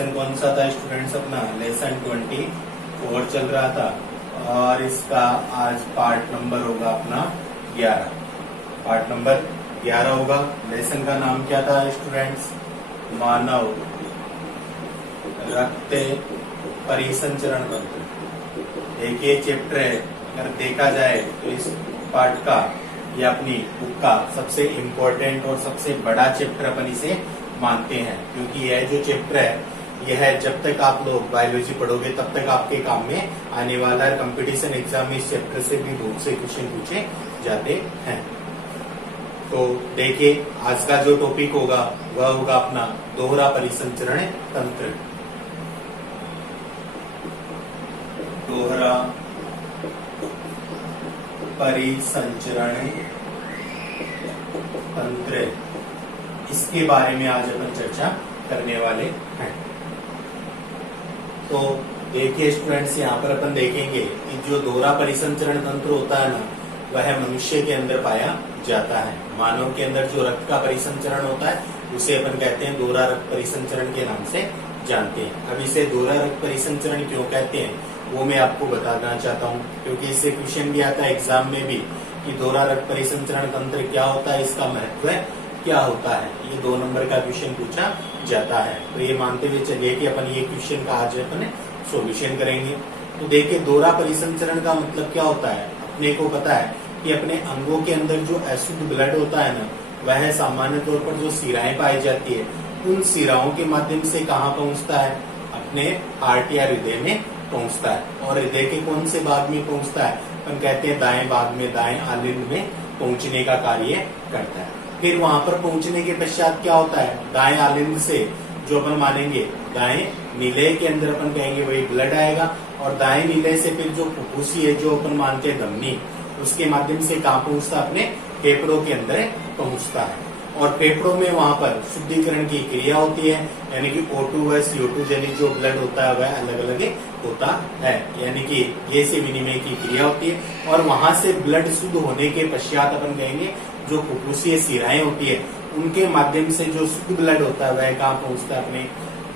Lesson कौन सा था स्टूडेंट्स? अपना लेसन 24 चल रहा था और इसका आज पार्ट नंबर होगा अपना 11। पार्ट नंबर 11 होगा। लेसन का नाम क्या था स्टूडेंट्स? मानव रक्त परिसंचरण तंत्र। देखिए चैप्टर है, अगर देखा जाए तो इस पार्ट का ये अपनी बुक का सबसे इम्पोर्टेंट और सबसे बड़ा चैप्टर अपन इसे मानते हैं, क्योंकि यह जो चैप्टर है यह है जब तक आप लोग बायोलॉजी पढ़ोगे तब तक आपके काम में आने वाला है। कंपटीशन एग्जाम में इस चैप्टर से भी बहुत से क्वेश्चन पूछे जाते हैं। तो देखिए आज का जो टॉपिक होगा वह होगा अपना दोहरा परिसंचरण तंत्र। दोहरा परिसंचरण तंत्र, इसके बारे में आज अपन चर्चा करने वाले हैं। तो देखिए स्टूडेंट्स, यहाँ पर अपन देखेंगे कि जो दोहरा परिसंचरण तंत्र होता है ना, वह मनुष्य के अंदर पाया जाता है। मानव के अंदर जो रक्त का परिसंचरण होता है उसे अपन कहते हैं दोहरा रक्त परिसंचरण के नाम से जानते हैं। अब इसे दोहरा रक्त परिसंचरण क्यों कहते हैं वो मैं आपको बताना चाहता हूँ, क्योंकि इससे क्वेश्चन भी आता है एग्जाम में भी कि दोहरा रक्त परिसंचरण तंत्र क्या होता है, इसका महत्व क्या होता है। ये 2 नंबर का क्वेश्चन पूछा जाता है। तो ये मानते हुए चलिए कि अपन ये क्वेश्चन का आज अपन सॉल्यूशन करेंगे। तो देखिए दोहरा परिसंचरण का मतलब क्या होता है। अपने को पता है कि अपने अंगों के अंदर जो अशुद्ध ब्लड होता है ना, वह सामान्य तौर पर जो सिराएं पाई जाती है उन सिराओं के माध्यम से कहाँ पहुंचता है? अपने हार्ट या हृदय में पहुंचता है। और हृदय के कौन से भाग में पहुंचता है? अपन कहते हैं दाएं भाग में, दाएं आलिंद में पहुंचने का कार्य करता है। फिर वहां पर पहुंचने के पश्चात क्या होता है? दाएं आलिंद से जो अपन मानेंगे दाएं नीले के अंदर अपन कहेंगे वही ब्लड आएगा, और दाएं नीले से फिर जो फुफ्फुसी है जो अपन मानते हैं धमनी, उसके माध्यम से कहाँ पहुंचता है? अपने फेफड़ों के अंदर पहुंचता है। और फेफड़ों में वहां पर शुद्धिकरण की क्रिया होती है, यानी कि O2 व CO2 यानी जो ब्लड होता है वह अलग अलग होता है, यानी कि ये से विनिमय की क्रिया होती है। और वहां से ब्लड शुद्ध होने के पश्चात अपन कहेंगे जो फुफ्फुसीय सिराएं होती है उनके माध्यम से जो शुद्ध ब्लड होता है वह कहाँ पहुंचता है? अपने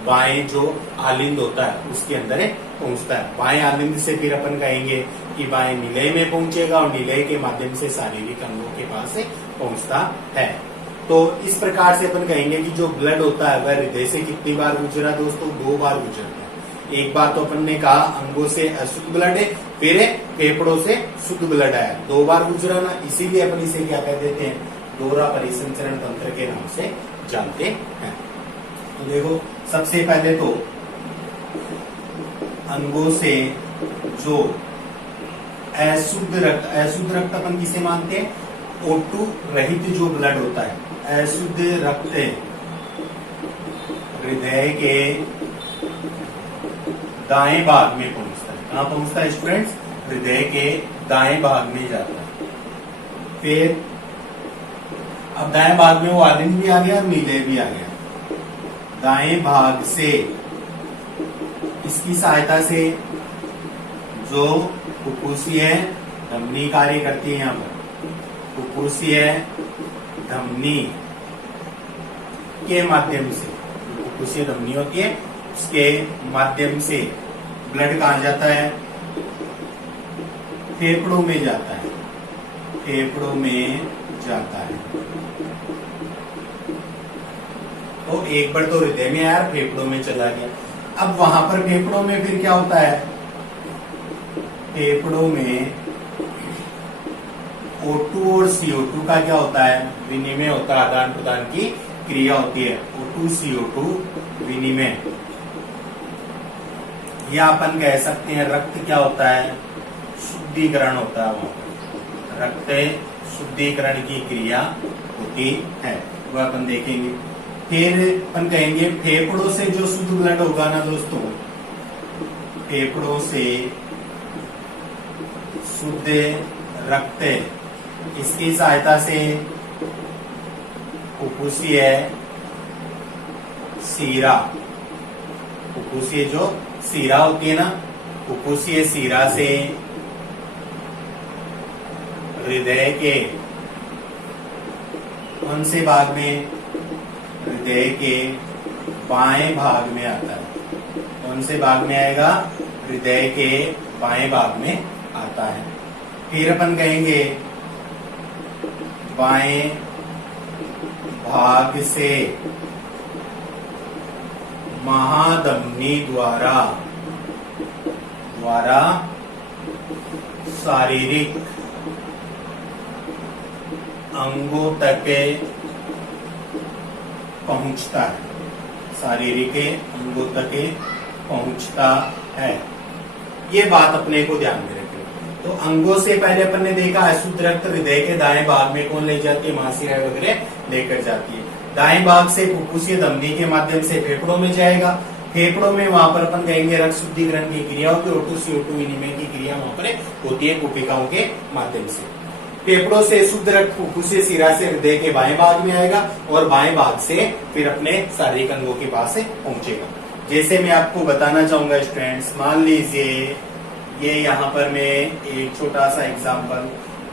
बाएं जो आलिंद होता है उसके अंदर पहुंचता है। बाएं आलिंद से फिर अपन कहेंगे कि बाएं निलय में पहुंचेगा, और निलय के माध्यम से शारीरिक अंगों के पास पहुंचता है। तो इस प्रकार से अपन कहेंगे कि जो ब्लड होता है वह हृदय से कितनी बार गुजरा दोस्तों? 2 बार गुजरता है। एक बार तो अपन ने कहा अंगों से अशुद्ध ब्लड है, फिर फेफड़ों से शुद्ध ब्लड आया, 2 बार गुजरा ना, इसीलिए अपन इसे क्या कह देते हैं? दोहरा परिसंचरण तंत्र के नाम से जानते हैं। तो देखो सबसे पहले तो अंगों से जो अशुद्ध रक्त अपन किसे मानते हैं? O2 रहित जो ब्लड होता है, अशुद्ध रक्त हृदय के दाएं भाग में पहुंचता है। कहाँ पहुंचता है स्टूडेंट्स? हृदय के दाएं भाग में जाता है। फिर अब दाएं भाग में वो आलिंद भी आ गया और नीले भी आ गया। दाएं भाग से इसकी सहायता से जो फुफ्फुसीय धमनी कार्य करती है, यहाँ पर फुफ्फुसीय धमनी के माध्यम से, फुफ्फुसीय धमनी होती है उसके माध्यम से ब्लड कहाँ जाता है? फेफड़ों में जाता है। फेफड़ों में जाता है। तो एक बार तो हृदय में आया, फेफड़ों में चला गया। अब वहां पर फेफड़ों में फिर क्या होता है? फेफड़ों में O2 और CO2 का क्या होता है? विनिमय होता है, आदान प्रदान की क्रिया होती है। O2 CO2 विनिमय, या अपन कह सकते हैं रक्त क्या होता है? शुद्धिकरण होता है। वहां रक्त शुद्धिकरण की क्रिया होती है, वह अपन देखेंगे। फिर अपन कहेंगे फेफड़ों से जो शुद्ध ब्लड होगा ना दोस्तों, फेफड़ों से शुद्ध रक्त इसकी सहायता से फुफ्फुसीय सीरा, फुफ्फुसीय जो सीरा होती है ना, फुफ्फुसीय सीरा से हृदय के कौन से भाग में? हृदय के बाएं भाग में आता है। कौन से भाग में आएगा? हृदय के बाएं भाग में आता है। फिर अपन कहेंगे बाएं भाग से महाधमनी द्वारा शारीरिक अंगों तक पहुंचता है। शारीरिक अंगों तक पहुंचता है। ये बात अपने को ध्यान में रखें। तो अंगों से पहले अपन ने देखा अशुद्ध रक्त हृदय के दाएं भाग में कौन ले जाती है? महाशिरा वगैरह लेकर जाती है। दाएं भाग से फुफ्फुसीय धमनी के माध्यम से फेफड़ों में जाएगा। फेफड़ों में वहां पर अपन कहेंगे रक्त शुद्धिकरण की क्रिया होती है। O2 CO2 विनिमय की क्रिया वहां पर होती है कोशिकाओं के माध्यम से। फेफड़ों से शुद्ध रक्त फुफ्फुसीय शिरा से हृदय के बाएं भाग में आएगा और बाएं भाग से फिर अपने शारीरिक अंगों के पास पहुंचेगा। जैसे मैं आपको बताना चाहूंगा स्टूडेंट्स, मान लीजिए ये यहाँ पर मैं एक छोटा सा एग्जांपल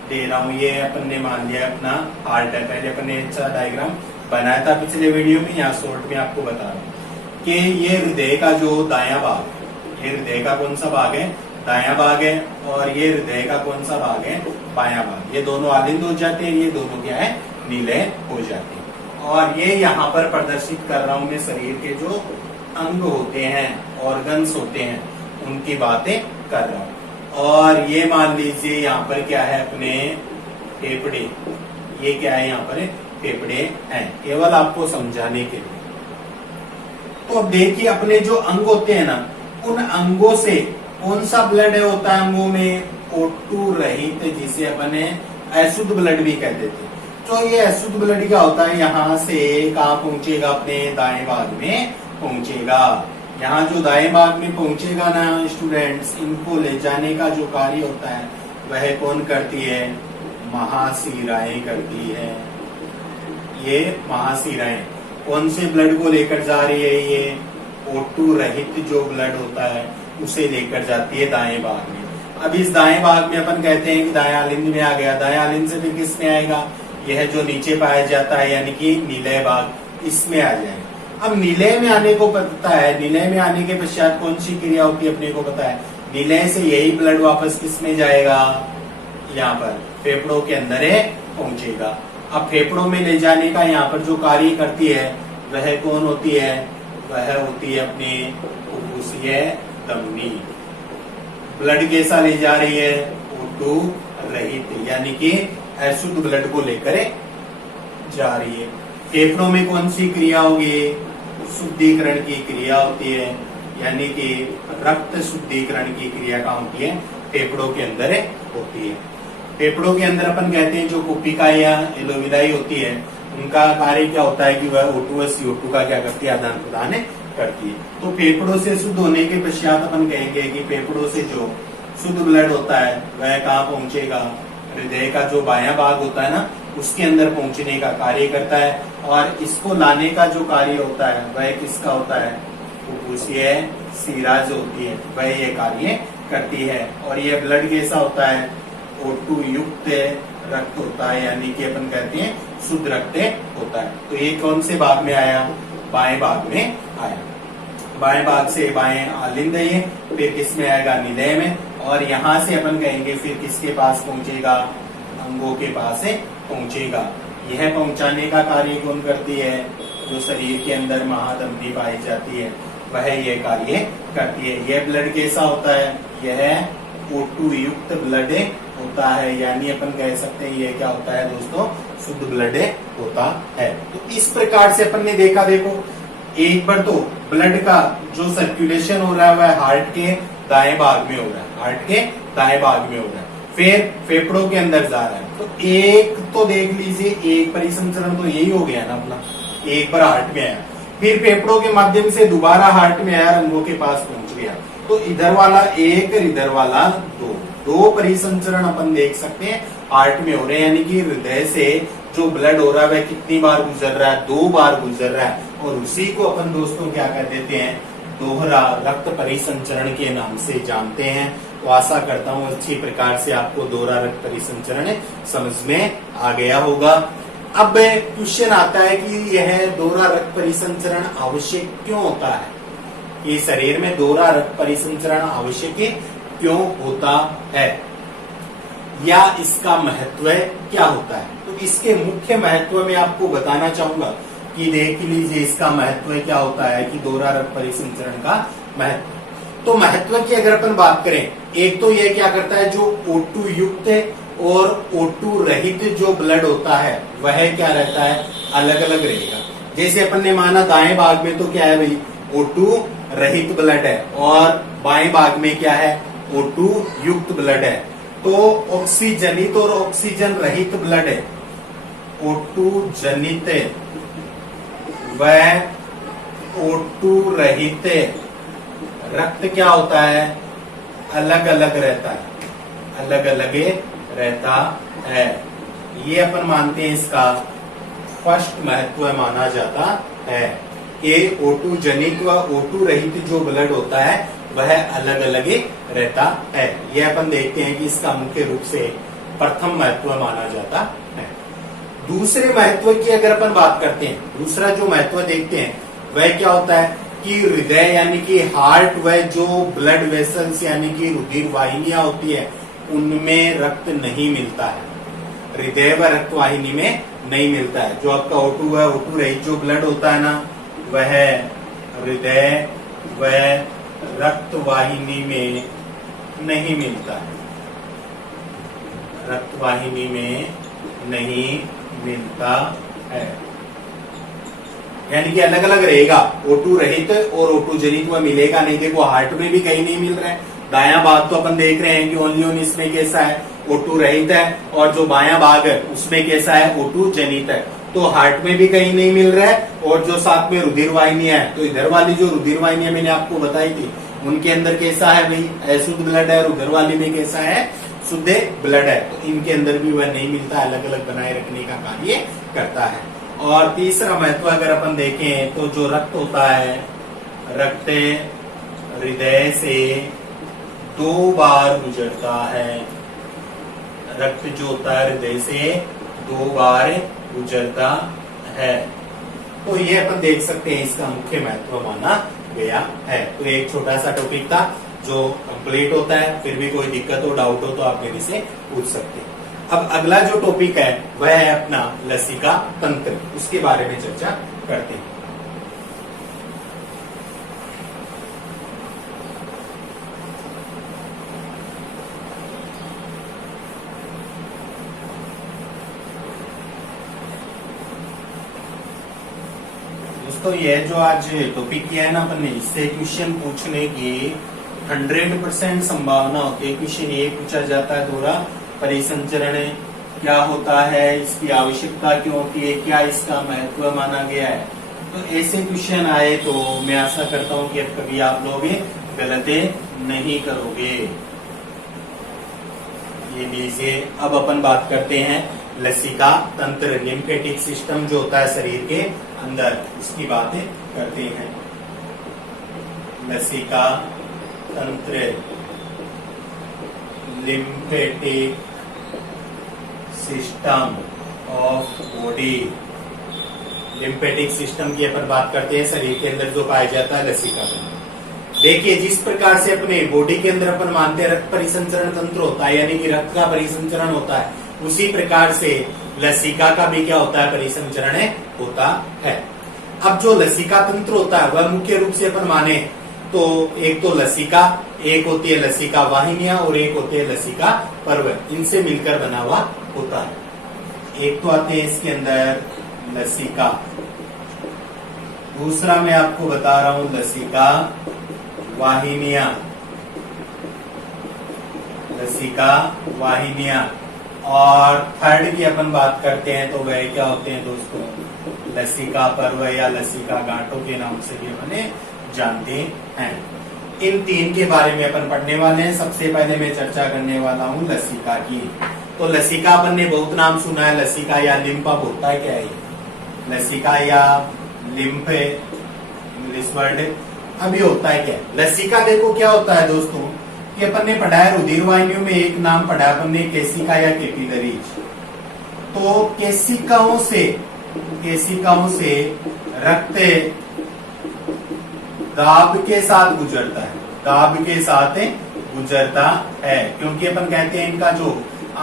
दे रहा हूँ। ये अपन ने मान लिया अपना हार्ट है। पहले अपन ने अच्छा डायग्राम बनाया था पिछले वीडियो में, यहाँ शॉर्ट में आपको बता रहा हूँ कि ये हृदय का जो दायां भाग, ये हृदय का कौन सा भाग है? दायां भाग है। और ये हृदय का कौन सा भाग है? बायां भाग। ये दोनों आलिंद हो जाते हैं, ये दोनों क्या है? नीले हो जाते हैं। और ये यहाँ पर प्रदर्शित कर रहा हूं मैं शरीर के जो अंग होते हैं, ऑर्गन्स होते हैं, उनकी बातें कर रहा हूं। और ये मान लीजिए यहाँ पर क्या है? अपने फेफड़े। ये क्या है? यहाँ पर फेफड़े हैं, केवल आपको समझाने के लिए। तो अब देखिए अपने जो अंग होते हैं ना, उन अंगों से कौन सा ब्लड होता है अंगों में? O2 रहित, जिसे अपने अशुद्ध ब्लड भी कहते थे। तो ये अशुद्ध ब्लड क्या होता है? यहाँ से कहाँ पहुंचेगा? अपने दाएं भाग में पहुंचेगा। यहाँ जो दाएं भाग में पहुंचेगा ना स्टूडेंट्स, इनको ले जाने का जो कार्य होता है वह कौन करती है? महाशिराएं करती है। ये महाशिराएं कौन से ब्लड को लेकर जा रही है? ये O2 रहित जो ब्लड होता है उसे लेकर जाती है दाएं भाग में। अब इस दाएं भाग में अपन कहते हैं कि दाएं आलिंद में आ गया। दाएं आलिंद से फिर किस में आएगा? यह जो नीचे पाया जाता है यानी कि नीलय भाग, इसमें आ जाएगा। अब नीलय में आने को पता है, नीलय में आने के पश्चात कौन सी क्रिया होती है अपने को पता है। नीलय से यही ब्लड वापस किस में जाएगा? यहाँ पर फेफड़ों के अंदर पहुंचेगा। अब फेफड़ों में ले जाने का यहाँ पर जो कार्य करती है वह कौन होती है? वह होती है अपनी फुफ्फुसीय धमनी। ब्लड कैसा ले जा रही है? O2 रहित, यानी कि अशुद्ध ब्लड को लेकर जा रही है। फेफड़ों में कौन सी क्रिया होगी? शुद्धिकरण की क्रिया होती है, यानी कि रक्त शुद्धिकरण की क्रिया कहाँ होती है? फेफड़ों के अंदर होती है। फेफड़ों के अंदर अपन कहते हैं जो कोशिकाएं या एलोविलाई होती है, उनका कार्य क्या होता है कि वह O2 और CO2 का क्या करती है? आदान प्रदान करती है। तो फेफड़ों से शुद्ध होने के पश्चात अपन कहेंगे कि फेफड़ों से जो शुद्ध ब्लड होता है वह कहाँ पहुंचेगा? हृदय का जो बायां भाग होता है ना, उसके अंदर पहुंचने का कार्य करता है। और इसको लाने का जो कार्य होता है वह किसका होता है? फुफ्फुसीय शिरा जो होती है वह ये कार्य करती है। और ये ब्लड कैसा होता है? O2 युक्त रक्त होता है, यानी कि अपन कहते हैं शुद्ध रक्त होता है। तो ये कौन से भाग में आया? बाएं भाग में आया। बाएं भाग से बाएं आलिंद है, फिर किस में आएगा? नीलय में। और यहाँ से अपन कहेंगे फिर किसके पास पहुंचेगा? अंगों के पास पहुंचेगा। यह पहुंचाने का कार्य कौन करती है? जो शरीर के अंदर महाधमनी पाई जाती है वह यह कार्य करती है। यह ब्लड कैसा होता है? यह O2 युक्त ब्लड होता है, यानी अपन कह सकते हैं ये क्या होता है दोस्तों? शुद्ध ब्लड होता है। तो इस प्रकार से अपन ने देखा, देखो एक बार तो ब्लड का जो सर्कुलेशन हो रहा है वह हार्ट के दाएं भाग में हो रहा है, हार्ट के दाएं भाग में हो रहा है, फिर फेफड़ों के अंदर जा रहा है। तो एक तो देख लीजिए, एक परिसंचरण तो यही हो गया ना अपना, एक बार हार्ट में आया, फिर फेफड़ों के माध्यम से दोबारा हार्ट में आया, अंगों के पास पहुंच गया। तो इधर वाला एक, इधर वाला दो परिसंचरण अपन देख सकते हैं हार्ट में हो रहे हैं, यानी कि हृदय से जो ब्लड हो रहा है वह कितनी बार गुजर रहा है? 2 बार गुजर रहा है। और उसी को अपन दोस्तों क्या कह देते हैं? दोहरा रक्त परिसंचरण के नाम से जानते हैं। तो आशा करता हूँ अच्छी प्रकार से आपको दोहरा रक्त परिसंचरण समझ में आ गया होगा। अब क्वेश्चन आता है कि यह दोहरा रक्त परिसंचरण आवश्यक क्यों होता है? कि शरीर में दोहरा रक्त परिसंचरण आवश्यक क्यों होता है या इसका महत्व क्या होता है। तो इसके मुख्य महत्व में आपको बताना चाहूंगा कि देख लीजिए इसका महत्व क्या होता है कि दोहरा रक्त परिसंचरण का महत्व। तो महत्व की अगर अपन बात करें, एक तो यह क्या करता है, जो O2 युक्त और O2 रहित जो ब्लड होता है वह क्या रहता है, अलग अलग रहेगा। जैसे अपन ने माना दाएं भाग में तो क्या है भाई, O2 रहित ब्लड है और बाएं भाग में क्या है, O2 युक्त ब्लड है। तो ऑक्सीजनित और ऑक्सीजन रहित ब्लड है, O2 जनित व O2 रहित रक्त क्या होता है, अलग अलग रहता है, अलग अलग रहता है। ये अपन मानते हैं इसका फर्स्ट महत्व माना जाता है कि O2 जनित व O2 रहित जो ब्लड होता है वह अलग अलग रहता है। यह अपन देखते हैं कि इसका मुख्य रूप से प्रथम महत्व माना जाता है। दूसरे महत्व की अगर अपन बात करते हैं, दूसरा जो महत्व देखते हैं वह क्या होता है कि हृदय यानी कि हार्ट व जो ब्लड वेसल्स यानी कि रुधिर वाहिनियां होती है उनमें रक्त नहीं मिलता है, हृदय व रक्त वाहिनी में नहीं मिलता है। जो आपका O2 है, O2 रहित जो ब्लड होता है ना, वह हृदय व रक्त वाहिनी में नहीं मिलता है, रक्त वाहिनी में नहीं मिलता है, यानी कि अलग अलग रहेगा। O2 रहित और O2 जनित वह मिलेगा नहीं। देखो हार्ट में भी कहीं नहीं मिल रहा है, दायां भाग तो अपन देख रहे हैं कि ओनली इसमें कैसा है, O2 रहित है, और जो बायां भाग है उसमें कैसा है, O2 जनित है। तो हार्ट में भी कहीं नहीं मिल रहा है, और जो साथ में रुधिर वाहिनियां है, तो इधर वाली जो रुधिर वाहिनियां मैंने आपको बताई थी उनके अंदर कैसा है भाई, अशुद्ध ब्लड है, उधर वाली में कैसा है, शुद्ध ब्लड है। तो इनके अंदर भी वह नहीं मिलता, अलग अलग बनाए रखने का कार्य करता है। और तीसरा महत्व अगर अपन देखें तो जो रक्त होता है, रक्त हृदय से 2 बार गुजरता है, रक्त जो होता है हृदय से 2 बार गुजरता है। तो ये अपन देख सकते हैं इसका मुख्य महत्व माना गया है। तो एक छोटा सा टॉपिक था जो कंप्लीट होता है, फिर भी कोई दिक्कत हो, डाउट हो तो आप मेरे से पूछ सकते हैं। अब अगला जो टॉपिक है वह है अपना लसिका तंत्र, उसके बारे में चर्चा करते हैं। दोस्तों यह जो आज टॉपिक किया है ना अपन ने, इससे क्वेश्चन पूछने की 100% संभावना होती है। क्वेश्चन ये पूछा जाता है, दोहरा परिसंचरण क्या होता है, इसकी आवश्यकता क्यों होती है, क्या इसका महत्व माना गया है। तो ऐसे क्वेश्चन आए तो मैं आशा करता हूं कि अब कभी आप लोग गलती नहीं करोगे। ये लीजिए, अब अपन बात करते हैं लसिका तंत्र, लिम्फेटिक सिस्टम जो होता है शरीर के अंदर, इसकी बातें करते हैं। लसिका तंत्र, lymphatic system of body, lymphatic system की अपन बात करते हैं शरीर के अंदर जो पाया जाता है लसिका तंत्र। देखिए जिस प्रकार से अपने बॉडी के अंदर अपन मानते हैं रक्त परिसंचरण तंत्र होता है, यानी कि रक्त का परिसंचरण होता है, उसी प्रकार से लसिका का भी क्या होता है, परिसंचरण होता है। अब जो लसिका तंत्र होता है वह मुख्य रूप से अपन माने तो एक तो लसिका, एक होती है लसिका वाहिनियां और एक होती है लसिका पर्व, इनसे मिलकर बना हुआ होता है। एक तो आते हैं इसके अंदर लसिका, दूसरा मैं आपको बता रहा हूं लसिका वाहिनियां, लसिका वाहिनियां, और थर्ड की अपन बात करते हैं तो वह क्या होते हैं दोस्तों, लसिका पर्व या लसिका गांठों के नाम से भी अपने जानते हैं। इन तीन के बारे में अपन पढ़ने वाले हैं। सबसे पहले मैं चर्चा करने वाला हूं लसिका की। तो लसिका अपन ने बहुत नाम सुना है, लसिका या लिम्फ। अब होता है क्या है लसिका या लिम्फ, इंग्लिश वर्ड। अभी होता है क्या लसिका, देखो क्या होता है दोस्तों कि अपन ने पढ़ा है रुधिर वाहिनियों में एक नाम पढ़ा है अपन ने, केसिका या कैपिलरीज। तो केसिकाओं से रक्त दाब के साथ गुजरता है, दाब के साथ गुजरता है, क्योंकि अपन कहते हैं इनका जो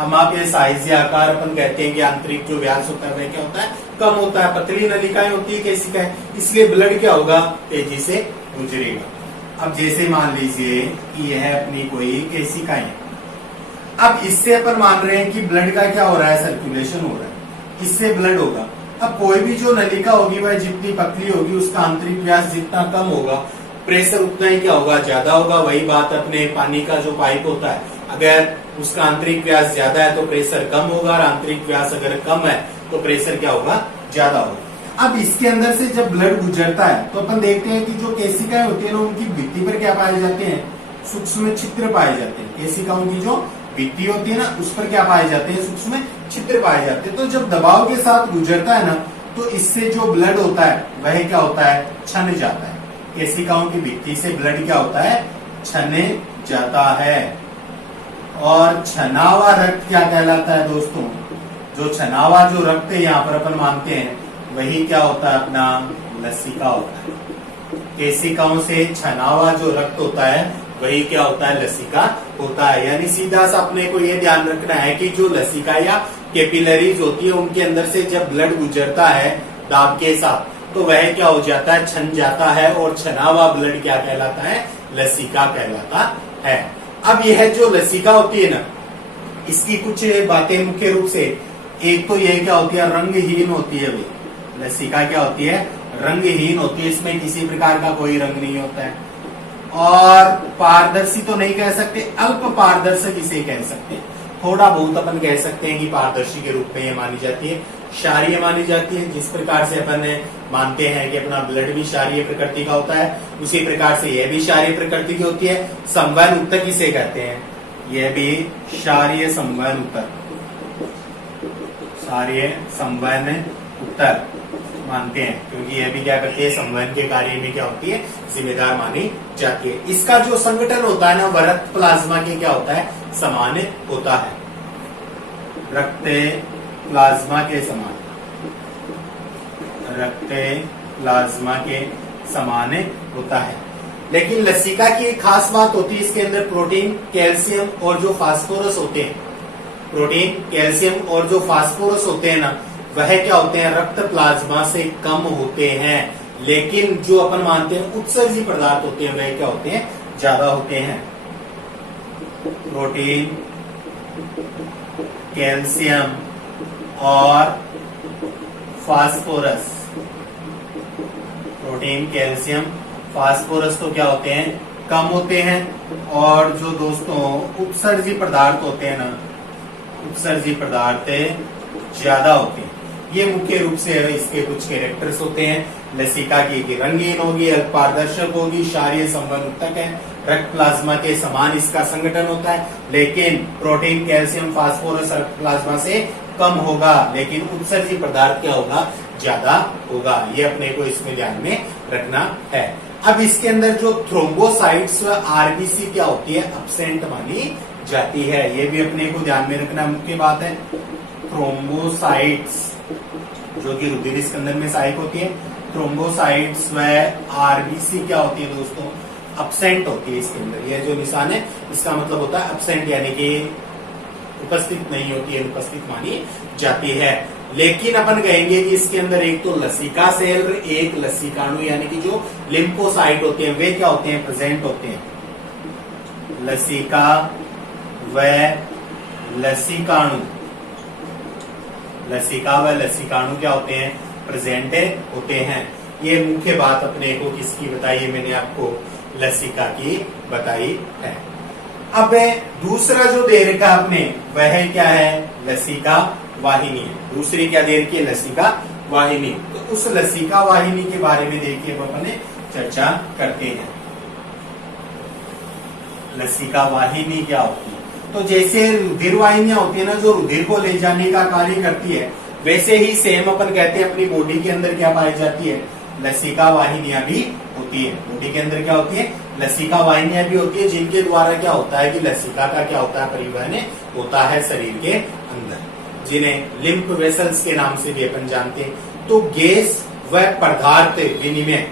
माप या साइज या आकार अपन कहते हैं कि आंतरिक जो व्यास होता है वह क्या होता है, कम होता है, पतली नलिकाएं होती है केशिकाएं, इसलिए ब्लड क्या होगा, तेजी से गुजरेगा। अब जैसे मान लीजिए कि यह अपनी कोई केशिकाएं, अब इससे अपन मान रहे हैं कि ब्लड का क्या हो रहा है, सर्कुलेशन हो रहा है, इससे ब्लड होगा। अब कोई भी जो नलिका होगी वह जितनी पतली होगी उसका आंतरिक व्यास जितना कम होगा, प्रेशर उतना ही क्या होगा, ज्यादा होगा। वही बात अपने पानी का जो पाइप होता है, अगर उसका आंतरिक व्यास ज्यादा है तो प्रेशर कम होगा, और आंतरिक व्यास अगर कम है तो प्रेशर क्या होगा, ज्यादा होगा। अब इसके अंदर से जब ब्लड गुजरता है तो अपन देखते हैं कि जो केशिकाएं होती है ना, उनकी भित्ति पर क्या पाए जाते हैं, सूक्ष्म छिद्र पाए जाते हैं। केशिकाओं की जो भित्ति होती है ना, उस पर क्या पाए जाते हैं, सूक्ष्म छिद्र पाए जाते हैं। तो जब दबाव के साथ गुजरता है ना, तो इससे जो ब्लड होता है वह क्या होता है, छन जाता है। केशिकाओं की भित्ति से ब्लड क्या होता है, छने जाता है। और छना हुआ रक्त क्या कहलाता है दोस्तों, जो छना हुआ जो रक्त है यहाँ पर अपन मानते हैं, वही क्या होता है, अपना लसिका होता है। केशिकाओं से छना हुआ जो रक्त होता है वही क्या होता है, लसिका होता है। यानी सीधा सा अपने को ये ध्यान रखना है कि जो लसिका या कैपिलरीज होती है उनके अंदर से जब ब्लड गुजरता है दाब के साथ, तो वह क्या हो जाता है, छन जाता है, और छना हुआ ब्लड क्या कहलाता है, लसिका कहलाता है। अब यह जो लसिका होती है ना, इसकी कुछ बातें मुख्य रूप से, एक तो यह क्या होती है, रंगहीन होती है। भाई लसिका क्या होती है, रंगहीन होती है, इसमें किसी प्रकार का कोई रंग नहीं होता है। और पारदर्शी तो नहीं कह सकते, अल्प पारदर्शक इसे कह सकते हैं, थोड़ा बहुत अपन कह सकते हैं कि पारदर्शी के रूप में ये मानी जाती है, क्षारीय मानी जाती है। जिस प्रकार से अपन मानते हैं कि अपना ब्लड भी क्षारीय प्रकृति का होता है, उसी प्रकार से यह भी क्षारीय प्रकृति की होती है। संवहन उत्तक इसे कहते हैं, यह भी क्षारीय संवहन उत्तक, क्षारीय संवहन उत्तक मानते हैं, क्योंकि यह भी क्या करती है, संवहन के कार्य में क्या होती है, जिम्मेदार मानी जाती है। इसका जो संगठन होता है ना, वह रक्त प्लाज्मा के क्या होता है, समान होता है, रक्त प्लाज्मा के समान, रक्त प्लाज्मा के समान होता है। लेकिन लसिका की एक खास बात होती है, इसके अंदर प्रोटीन, कैल्शियम और जो फास्फोरस होते हैं, प्रोटीन, कैल्शियम और जो फास्फोरस होते हैं ना, वह क्या होते हैं, रक्त प्लाज्मा से कम होते हैं। लेकिन जो अपन मानते हैं उत्सर्जी पदार्थ होते हैं वह क्या होते हैं, ज्यादा होते हैं। प्रोटीन, कैल्शियम और फास्फोरस, प्रोटीन, कैल्शियम, फास्फोरस तो क्या होते हैं, कम होते हैं। और जो दोस्तों उत्सर्जी पदार्थ होते हैं ना, उत्सर्जी पदार्थ ज्यादा होते हैं। ये मुख्य रूप से इसके कुछ कैरेक्टर्स होते हैं। लसिका की रंगीन होगी, अल्प पारदर्शक होगी, क्षारीय संवहन उत्तक है, रक्त प्लाज्मा के समान इसका संगठन होता है। लेकिन प्रोटीन, कैल्शियम, फास्फोरस रक्त प्लाज्मा से कम होगा, लेकिन उत्सर्जी पदार्थ क्या होगा, ज्यादा होगा। ये अपने को इसमें ध्यान में रखना है। अब इसके अंदर जो थ्रोम्बोसाइट्स व आरबीसी क्या होती है, एब्सेंट मानी जाती है। ये भी अपने को ध्यान में रखना मुख्य बात है। थ्रोम्बोसाइट्स जो कि रुधिर स्कंदन में सहायक होती है, थ्रोम्बोसाइट्स व आरबीसी क्या होती है दोस्तों, एब्सेंट होती है। इसके अंदर यह जो निशान है इसका मतलब होता है एब्सेंट, यानी कि उपस्थित नहीं होती है, उपस्थित मानी जाती है। लेकिन अपन कहेंगे कि इसके अंदर एक तो लसिका सेल, एक लसिकाणु यानी कि जो लिम्फोसाइट होते हैं वे क्या होते हैं, प्रेजेंट होते हैं। लसिका व लसिकाणु, लसिका व लसिकाणु क्या होते हैं, प्रेजेंट होते हैं। ये मुख्य बात अपने को किसकी बताई है, मैंने आपको लसिका की बताई है। अब दूसरा जो दे रखा आपने वह क्या है, लसिका वाहिनी है। दूसरी क्या दे रखी है, लसिका वाहिनी। तो उस लसिका वाहिनी के बारे में देखिए अब अपन चर्चा करते हैं। लसिका वाहिनी क्या होती है, तो जैसे रुधिर वाहिनियां होती है ना, जो रुधिर को ले जाने का कार्य करती है, वैसे ही सेम अपन कहते हैं अपनी बॉडी के अंदर क्या पाई जाती है, लसिका वाहिनियां भी होती है। बॉडी के अंदर क्या होती है, लसिका वाहिनियां भी होती है, जिनके द्वारा क्या होता है कि लसिका का क्या होता है, परिवहन होता है शरीर के अंदर, जिन्हें लिम्फ वेसल्स के नाम से भी अपन जानते हैं। तो गैस व पदार्थ विनिमय,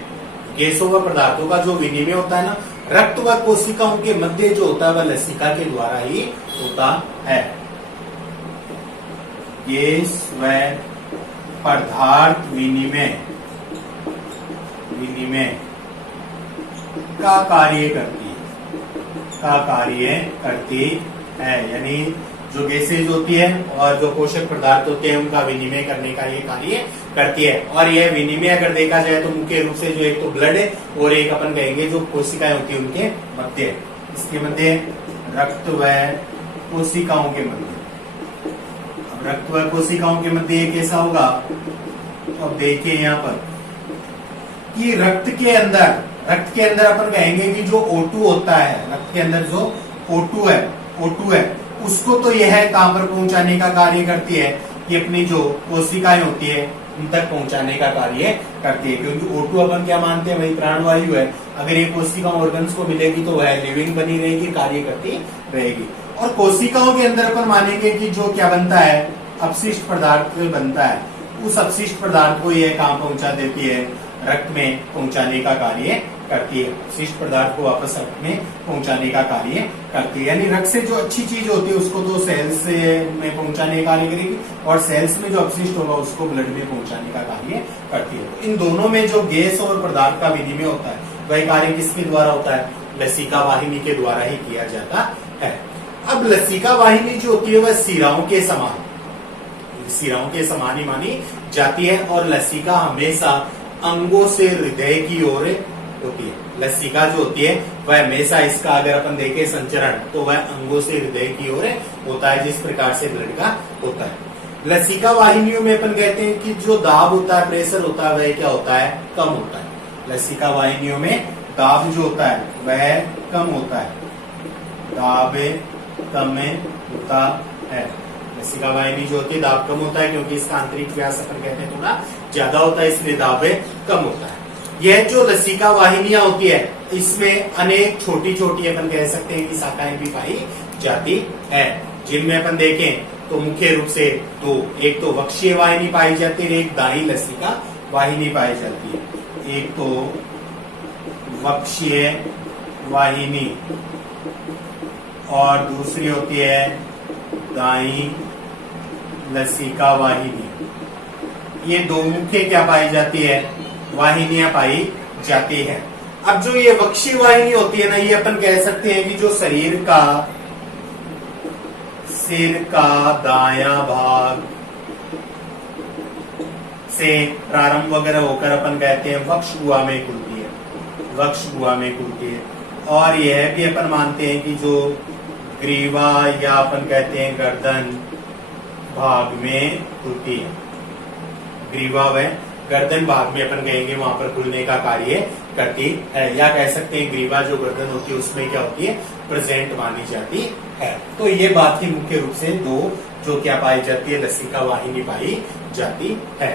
गैसों व पदार्थों का जो विनिमय होता है ना, रक्त व कोशिकाओं के मध्य जो होता है वह लसिका के द्वारा ही होता है। गैस व पदार्थ विनिमय का कार्य करती है, यानी जो गैसेज होती है और जो पोषक पदार्थ होते हैं उनका विनिमय करने का ये कार्य करती है। और यह विनिमय अगर देखा जाए तो मुख्य रूप से जो एक तो ब्लड है और एक अपन कहेंगे जो कोशिकाएं होती है उनके मध्य, इसके मध्य रक्त व कोशिकाओं के मध्य। अब रक्त व कोशिकाओं के मध्य ये कैसा होगा, अब देखिए यहाँ पर कि रक्त के अंदर अपन कहेंगे कि जो O2 होता है, रक्त के अंदर जो O2 है उसको तो यह कहां पर पहुंचाने का कार्य करती है कि अपनी जो कोशिकाएं होती है उन तक पहुंचाने का कार्य करती है, क्योंकि O2 अपन क्या मानते हैं, वही प्राणवायु है। अगर ये कोशिका ऑर्गन्स को मिलेगी तो वह लिविंग बनी रहेगी, कार्य करती रहेगी। और कोशिकाओं के अंदर अपन मानेंगे कि जो क्या बनता है, अपशिष्ट पदार्थ बनता है, उस अपशिष्ट पदार्थ को यह कहां पहुंचा देती है, रक्त में पहुंचाने का कार्य करती है। अपशिष्ट पदार्थ को वापस रक्त में पहुंचाने का कार्य करती है, यानी रक्त से जो अच्छी चीज होती है उसको तो सेल्स में पहुंचाने का कार्य करेगी और सेल्स में जो अपशिष्ट होगा उसको ब्लड में पहुंचाने का कार्य करती है। इन दोनों में जो गैस और पदार्थ का विनिमय होता है वह कार्य किसके द्वारा होता है, लसिका वाहिनी के द्वारा ही किया जाता है। अब लसिका वाहिनी जो होती है वह सिराओं के समान ही मानी जाती है और लसिका हमेशा अंगों से हृदय की ओर होती है। लसिका जो होती है वह हमेशा, इसका अगर अपन देखें संचरण, तो वह अंगों से हृदय की ओर होता है, जिस प्रकार से ब्लड का होता है। लसिका वाहिनियों में अपन कहते हैं कि जो दाब होता है, प्रेशर होता है, वह क्या होता है, कम होता है। लसिका वाहिनियों में दाब जो होता है वह कम होता है, दाब कम होता है। लसिका वाहिनी जो होती है दाब कम होता है क्योंकि इसका आंतरिक व्यास अपन कहते हैं थोड़ा ज्यादा होता है, इसलिए दाब कम होता है। यह जो लसिका वाहिनियां होती है इसमें अनेक छोटी छोटी अपन कह सकते हैं कि शाखाएं भी पाई जाती है, जिनमें अपन देखें तो मुख्य रूप से दो, एक तो वक्षीय वाहिनी पाई जाती है, एक दाई लसिका वाहिनी पाई जाती है। एक तो वक्षीय वाहिनी और दूसरी होती है दाई लसिका वाहिनी। ये दो मुख्य क्या पाई जाती है, वाहिनियां पाई जाती है। अब जो ये वक्षीय वाहिनी होती है ना, ये अपन कह सकते हैं कि जो शरीर का सिर का दायां भाग से प्रारंभ वगैरह होकर अपन कहते हैं वक्ष गुहा में खुलती है, वक्ष गुहा में खुलती है। और यह भी अपन मानते हैं कि जो ग्रीवा या अपन कहते हैं गर्दन भाग में खुलती है, ग्रीवा व गर्दन भाग में अपन कहेंगे वहां पर खुलने का कार्य करती है, या कह सकते हैं ग्रीवा जो गर्दन होती है उसमें क्या होती है, प्रेजेंट मानी जाती है। तो ये बात ही मुख्य रूप से दो जो क्या पाई जाती है, लसिका वाहिनी पाई जाती है।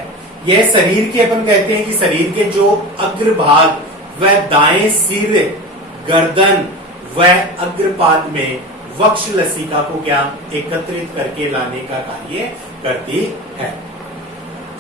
यह शरीर के अपन कहते हैं कि शरीर के जो अग्रभाग व दाएं सिर, गर्दन व अग्रपाद में वक्ष लसिका को क्या एकत्रित करके लाने का कार्य करती है।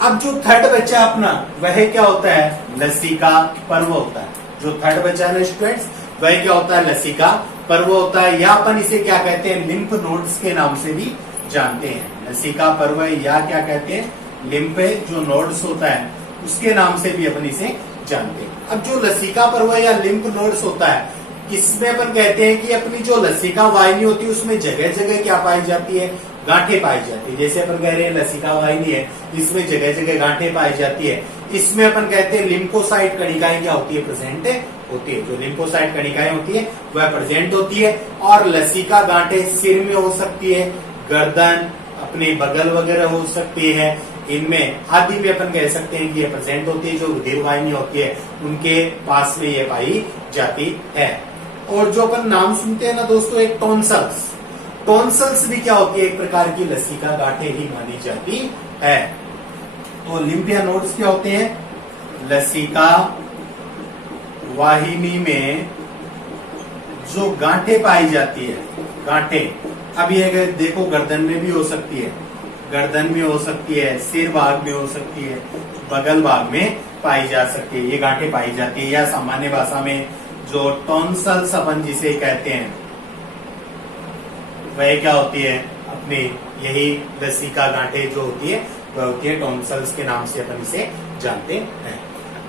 अब जो थर्ड बच्चा अपना वह क्या होता है, लसिका पर्व होता है। जो थर्ड बच्चा है स्टूडेंट्स वह क्या होता है, लसिका पर्व होता है, या अपन इसे क्या कहते हैं, लिम्फ नोड्स के नाम से भी जानते हैं। लसिका पर्व या क्या कहते हैं, लिम्फ जो नोड्स होता है उसके नाम से भी अपन इसे जानते हैं। अब जो लसिका पर्व या लिम्फ नोड्स होता है इसमें अपन कहते हैं कि अपनी जो लसिका वाहिनी होती है उसमें जगह जगह क्या पाई जाती है, गांठें पाई जाती है। जैसे अपन कह रहे हैं लसिका वाहिनी है, इसमें जगह जगह गांठें पाई जाती है। इसमें अपन कहते हैं लिम्फोसाइट कणिकाएं क्या होती है, प्रेजेंट होती है। जो लिम्फोसाइट कणिकाएं होती है वह प्रेजेंट होती है। और लसिका गांठें सिर में हो सकती है, गर्दन, अपने बगल वगैरह हो सकती है, इनमें आदि में अपन कह सकते हैं कि ये प्रेजेंट होती है। जो रुधिर वाहिनी होती है उनके पास में ये पाई जाती है। और जो अपन नाम सुनते हैं ना दोस्तों, एक टॉन्सल्स, टॉन्सल्स भी क्या होती है, एक प्रकार की लसिका गांठें ही मानी जाती है। तो लिम्फिया नोड्स क्या होते हैं, लसिका वाहिनी में जो गांठें पाई जाती है, गांठें, अब ये अगर देखो गर्दन में भी हो सकती है, गर्दन में हो सकती है, सिर भाग में हो सकती है, बगल भाग में पाई जा सकती है, ये गांठें पाई जाती है। या सामान्य भाषा में जो टॉन्सल्स अपन जिसे कहते हैं वह क्या होती है, अपने यही लसिका गांठें जो होती है वह होती है टॉन्सल्स के नाम से अपन इसे जानते हैं।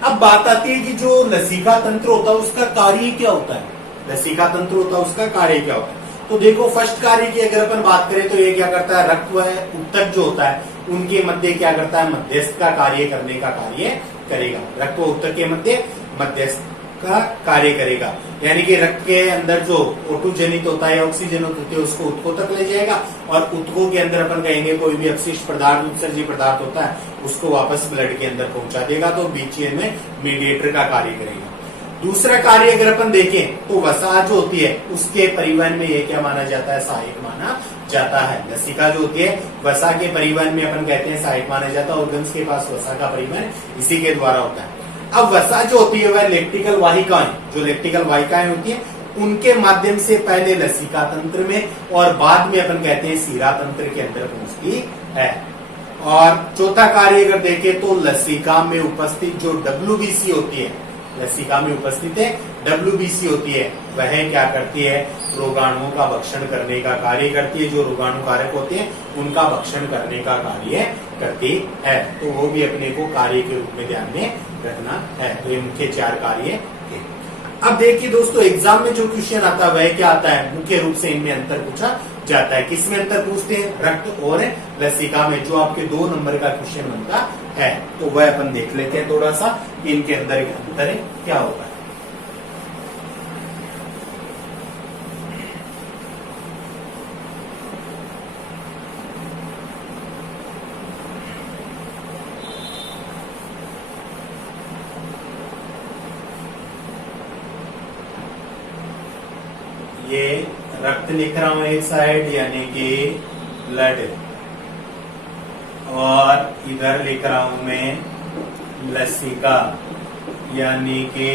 अब बात आती है कि जो लसिका तंत्र होता है उसका कार्य क्या होता है, लसिका तंत्र होता है उसका कार्य क्या होता है। तो देखो फर्स्ट कार्य की अगर अपन बात करें तो ये क्या करता है, रक्त व उत्तक जो होता है उनके मध्य क्या करता है, मध्यस्थ का कार्य करने का कार्य करेगा। रक्त व उत्तक के मध्य मध्यस्थ का कार्य करेगा, यानी कि रक्त के अंदर जो O2 जनित होता है, ऑक्सीजन होती है, उसको उत्तकों तक ले जाएगा और उत्तकों के अंदर अपन कहेंगे कोई भी अपशिष्ट पदार्थ, उत्सर्जी पदार्थ होता है उसको वापस ब्लड के अंदर पहुंचा देगा, तो बीच में मीडिएटर का कार्य करेगा। दूसरा कार्य अगर अपन देखें तो वसा जो होती है उसके परिवहन में ये क्या माना जाता है, सहायक माना जाता है। लसिका जो होती है वसा के परिवहन में अपन कहते हैं सहायक माना जाता है, ऑर्गन्स के पास वसा का परिवहन इसी के द्वारा होता है। अब वसा जो होती है वह लेक्टिकल वाहिकाएं, जो लेक्टिकल वाहिकाएं होती है उनके माध्यम से पहले लसिका तंत्र में और बाद में अपन कहते हैं सीरा तंत्र के अंदर पहुंचती है। और चौथा कार्य अगर देखें तो लसिका में उपस्थित जो WBC होती है, लसिका में उपस्थित है WBC होती है, वह क्या करती है, रोगाणुओं का भक्षण करने का कार्य करती है। जो रोगाणु कारक होते हैं उनका भक्षण करने का कार्य करती है। तो वो भी अपने को कार्य के रूप में ध्यान में रखना है। तो ये मुख्य 4 कार्य थे। अब देखिए दोस्तों एग्जाम में जो क्वेश्चन आता है वह क्या आता है, मुख्य रूप से इनमें अंतर पूछा जाता है। किसमें अंतर पूछते हैं, रक्त और लसिका में, जो आपके 2 नंबर का क्वेश्चन बनता है। तो वह अपन देख लेते हैं थोड़ा सा इनके अंदर अंतर क्या होता है। ये रक्त लिख रहा हूं एक साइड यानी कि ब्लड, और इधर लिख रहा हूं मैं लसिका यानी कि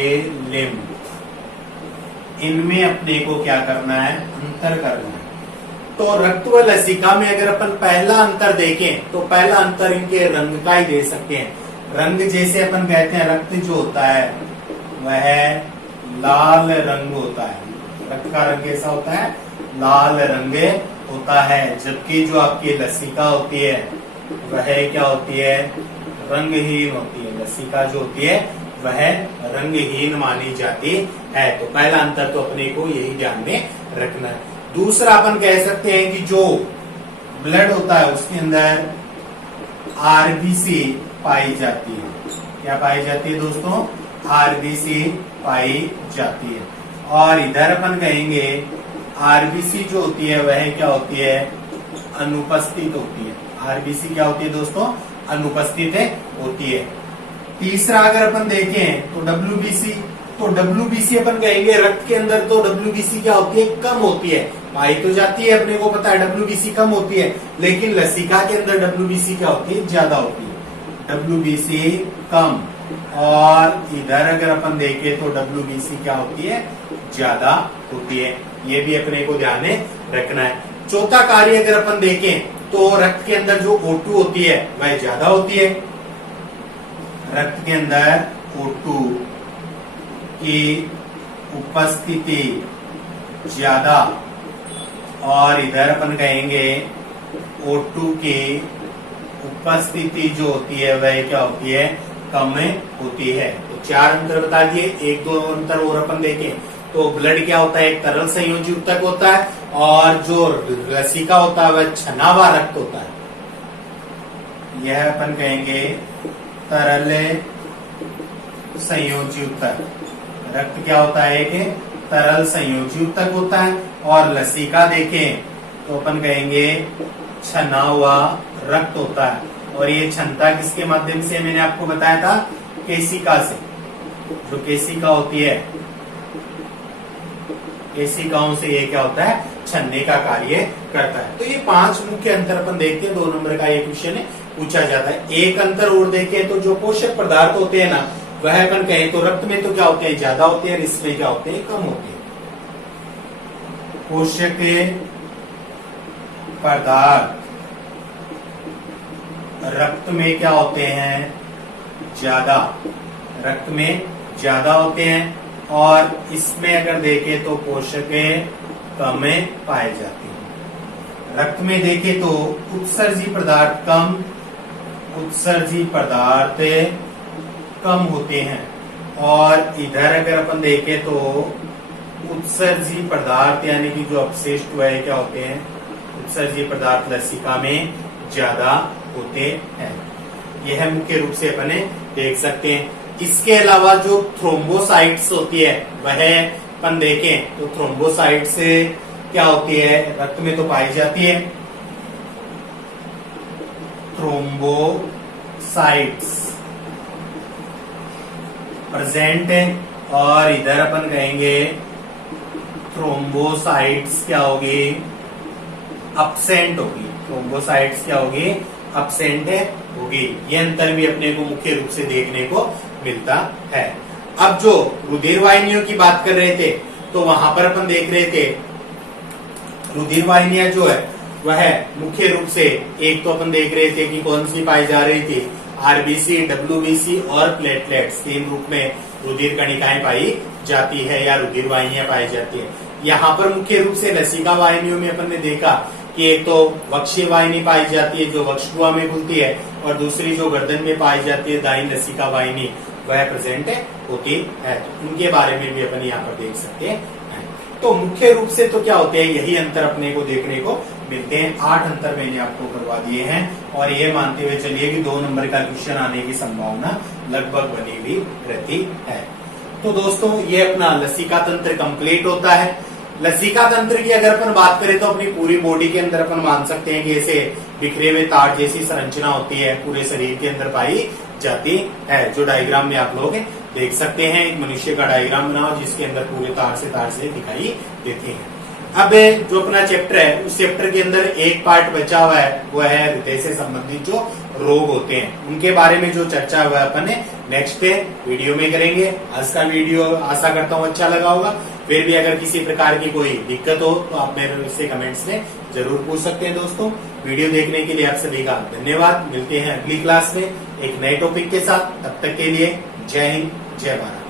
लिम्फ। इनमें अपने को क्या करना है, अंतर करना है। तो रक्त व लसिका में अगर अपन पहला अंतर देखें तो पहला अंतर इनके रंग का ही दे सकते हैं। रंग जैसे अपन कहते हैं रक्त जो होता है वह लाल रंग होता है, रक्त का रंग कैसा होता है, लाल रंग होता है। जबकि जो आपकी लसिका होती है वह क्या होती है, रंगहीन होती है। लसिका जो होती है वह रंगहीन मानी जाती है। तो पहला अंतर तो अपने को यही ध्यान में रखना है। दूसरा अपन कह सकते हैं कि जो ब्लड होता है उसके अंदर आरबीसी पाई जाती है। क्या पाई जाती है दोस्तों, आरबीसी पाई जाती है। और इधर अपन कहेंगे आरबीसी जो होती है वह क्या होती है, अनुपस्थित होती है। आरबीसी क्या होती है दोस्तों, अनुपस्थित होती है। तीसरा अगर अपन देखें तो डब्ल्यूबीसी, तो डब्ल्यूबीसी अपन कहेंगे रक्त के अंदर तो डब्ल्यूबीसी क्या होती है, कम होती है। पाई तो जाती है, अपने को पता है डब्ल्यूबीसी कम होती है, लेकिन लसिका के अंदर डब्ल्यूबीसी क्या होती है, ज्यादा होती है। डब्ल्यूबीसी कम, और इधर अगर अपन देखें तो डब्ल्यूबीसी क्या होती है, ज्यादा होती है। ये भी अपने को ध्यान में रखना है। चौथा कार्य अगर अपन देखें तो रक्त के अंदर जो O2 होती है वह ज्यादा होती है। रक्त के अंदर O2 की उपस्थिति ज्यादा, और इधर अपन कहेंगे O2 की उपस्थिति जो होती है वह क्या होती है, कम होती है। तो 4 अंतर बता दिए। 1-2 अंतर और अपन देखें तो ब्लड क्या होता है, एक तरल संयोजी ऊतक होता है, और जो लसिका होता है वह छना हुआ रक्त होता है। यह अपन कहेंगे तरल संयोजी ऊतक। रक्त क्या होता है, एक तरल संयोजी ऊतक होता है। और लसिका देखें तो अपन कहेंगे छना हुआ रक्त होता है। और ये छनता किसके माध्यम से, मैंने आपको बताया था, केशिका से। जो केशिका होती है, केशिकाओं से ये क्या होता है, छनने का कार्य करता है। तो ये 5 मुख्य अंतर अपन देखते हैं। 2 नंबर का ये क्वेश्चन है, पूछा जाता है। एक अंतर और देखें तो जो पोषक पदार्थ होते हैं ना, वह अपन कहें तो रक्त में तो क्या होते हैं, ज्यादा होते हैं, इसमें क्या होते हैं, कम होते हैं। पोषक पदार्थ रक्त में क्या होते हैं, ज्यादा, रक्त में ज्यादा होते हैं, और इसमें अगर देखें तो पोषकें कम पाए जाते हैं। रक्त में देखें तो उत्सर्जी पदार्थ कम, उत्सर्जी पदार्थ कम होते हैं, और इधर अगर अपन देखें तो उत्सर्जी पदार्थ यानी कि जो अपशिष्ट हुआ है क्या होते हैं, उत्सर्जी पदार्थ लसिका में ज्यादा होते हैं। यह मुख्य रूप से अपने देख सकते हैं। इसके अलावा जो थ्रोम्बोसाइट्स होती है वह अपन देखें तो थ्रोम्बोसाइट्स क्या होती है, रक्त में तो पाई जाती है, थ्रोम्बोसाइट्स प्रेजेंट है, और इधर अपन कहेंगे थ्रोम्बोसाइट्स क्या होगी, अब्सेंट होगी। थ्रोम्बोसाइट्स क्या होगी, अब्सेंट होगी। ये अंतर भी अपने को मुख्य रूप से देखने को मिलता है। अब जो रुधिर वाहिनियों की बात कर रहे थे तो वहां पर अपन देख रहे थे रुधिर वाहिनियां जो है वह मुख्य रूप से एक तो अपन देख रहे थे कि कौन सी पाई जा रही थी, आरबीसी, डब्ल्यूबीसी और प्लेटलेट्स, तीन रूप में रुधिर कणिकाएं पाई जाती है या रुधिर वाहिनियां पाई जाती है। यहाँ पर मुख्य रूप से लसिका वाहिनियों में अपन ने देखा कि एक तो वक्षीय वाहिनी पाई जाती है जो वक्षगुहा में खुलती है, और दूसरी जो गर्दन में पाई जाती है दाहिनी लसिका वाहिनी वह प्रेजेंट होती है। तो उनके बारे में भी अपन यहाँ पर देख सकते हैं। तो मुख्य रूप से तो क्या होते हैं, यही अंतर अपने को देखने को मिलते हैं। 8 अंतर मैंने आपको करवा दिए हैं, और ये मानते हुए चलिए कि 2 नंबर का क्वेश्चन आने की संभावना लगभग बनी हुई रहती है। तो दोस्तों ये अपना लसिका तंत्र कंप्लीट होता है। लसिका तंत्र की अगर अपन बात करें तो अपनी पूरी बॉडी के अंदर अपन मान सकते हैं कि ऐसे बिखरे हुए तार जैसी संरचना होती है, पूरे शरीर के अंदर पाई जाती है, जो डायग्राम में आप लोग देख सकते हैं। एक मनुष्य का डायग्राम बनाओ जिसके अंदर पूरे तार से दिखाई देते हैं। अब जो अपना चैप्टर है उस चैप्टर के अंदर एक पार्ट बचा हुआ है, वो है हृदय से संबंधित जो रोग होते हैं उनके बारे में जो चर्चा हुआ है अपन नेक्स्ट वीडियो में करेंगे। आज का वीडियो आशा करता हूँ अच्छा लगा होगा। फिर भी अगर किसी प्रकार की कोई दिक्कत हो तो आप मेरे से कमेंट्स में जरूर पूछ सकते हैं। दोस्तों वीडियो देखने के लिए आप सभी का धन्यवाद। मिलते हैं अगली क्लास में एक नए टॉपिक के साथ। तब तक के लिए जय हिंद, जय भारत।